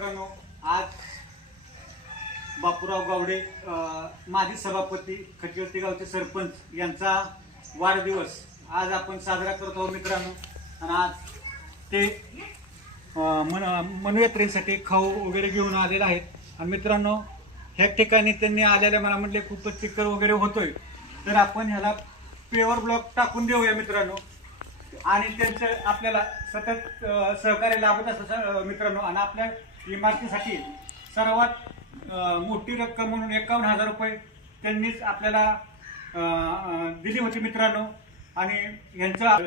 मित्रांनो आज बापूराव गावडे माजी सभापती खचवती गावचे सरपंच यांचा वाढदिवस आज आपण साजरा करत आहोत मित्रांनो. आणि आज ते मन मनोयात्रेसाठी खाऊ वगैरे घेऊन आलेले आहेत. आणि मित्रांनो ह्या ठिकाणी त्यांनी आलेल्या मला म्हटले खूपच चिक्कर वगैरे होतोय. तर आपण ह्याला पेवर ब्लॉक टाकून देऊया मित्रांनो. आणि त्यांचं आपल्याला सतत सहकार्य लाभत असतं मित्रांनो. आणि आपल्या इमारतीसाठी सर्वात मोठी रक्कम म्हणून एकावन्न हजार रुपये त्यांनीच आपल्याला दिली होती मित्रांनो. आणि यांचं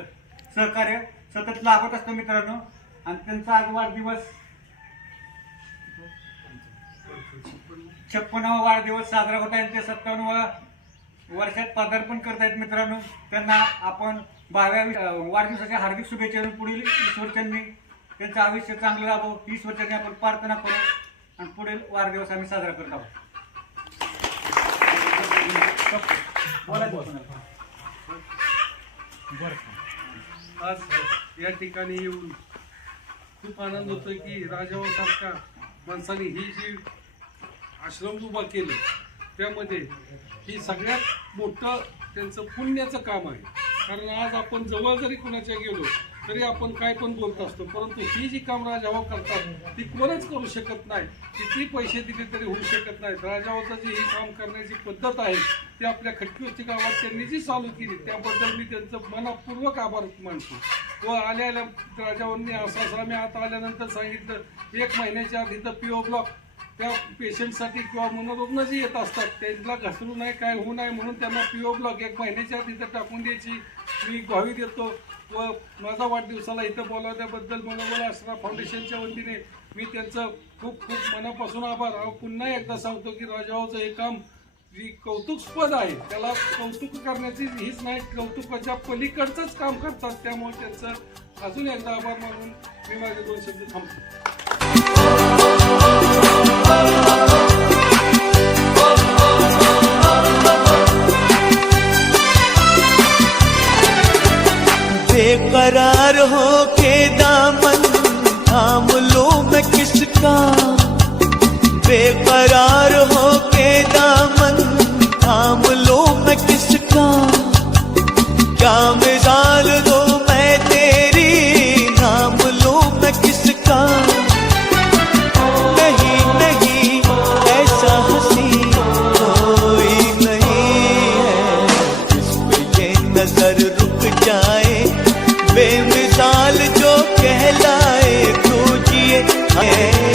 सहकार्य सतत लाभत असतं मित्रांनो. आणि त्यांचा आज वाढदिवस छप्पनावा वाढदिवस साजरा होत आहे. ते सत्तावन्नवा वर्षात पदार्पण करतायत मित्रांनो. त्यांना आपण बाराव्या वाढदिवसाच्या हार्दिक शुभेच्छा पुढील ईश्वरच्यांनी त्यांचं आयुष्य चांगलं राहावं ईश्वरच्यांनी आपण प्रार्थना करू आणि पुढील वाढदिवस आम्ही साजरा करत आहोत. आज या ठिकाणी येऊन खूप आनंद होतोय की राजा सारख्या माणसाने ही जी आश्रम उभा केलं त्यामध्ये ही सगळ्यात मोठं त्यांचं पुण्याचं काम आहे. कारण आज आपण जवळ जरी कुणाच्या गेलो तरी आपण काय पण बोलत असतो. परंतु ही जी काम राजाभाऊ करतात ती कोणच करू शकत नाही. किती पैसे दिले तरी होऊ शकत नाहीत राजाभाऊचं जी ही काम करण्याची पद्धत आहे ती आपल्या खटकीवरची गावात त्यांनी जी चालू केली त्याबद्दल मी त्यांचं मनपूर्वक आभार मानतो. व आल्या आल्या राजाभाऊंनी असं असं मी आता आल्यानंतर सांगितलं एक महिन्याच्या आधी तर पी ओ ब्लॉक त्या पेशंटसाठी किंवा मनोरुग्ण जे येत असतात त्यांना घसरू नये काय होऊ नये म्हणून त्यांना पीओ ब्लॉक एक महिन्याच्या आधी तर टाकून द्यायची. मी ग्वाही देतो व माझा वाढदिवसाला इथं बोलावल्याबद्दल मनोबल आश्रा फाउंडेशनच्या वतीने मी त्यांचं खूप खूप मनापासून आभार. पुन्हा एकदा सांगतो की राजाभाऊचं हे काम जी कौतुकस्पद आहे त्याला कौतुक करण्याची हीच नाही कौतुकाच्या पलीकडचंच काम करतात. त्यामुळे त्यांचं अजून एकदा आभार मानून मी माझे दोन शब्द थांबतो. किसका बेकरार हो के दामन थाम लो मैं किसका? क्या मिजाल दो मैं तेरी? नाम लो मैं किसका? नहीं नहीं, ऐसा हँसी कोई नहीं है। जिस पे ये नज़र रुक जाए, बेमिसाल जो कहलाए तुझे है।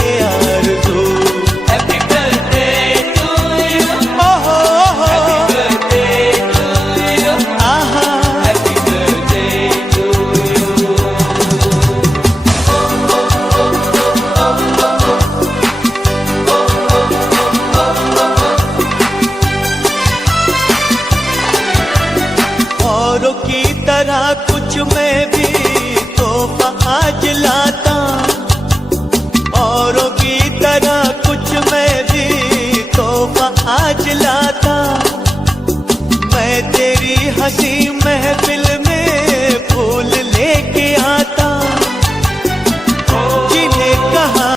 तेरा कुछ मैं भी तोहफा आज लाता औरों की तरह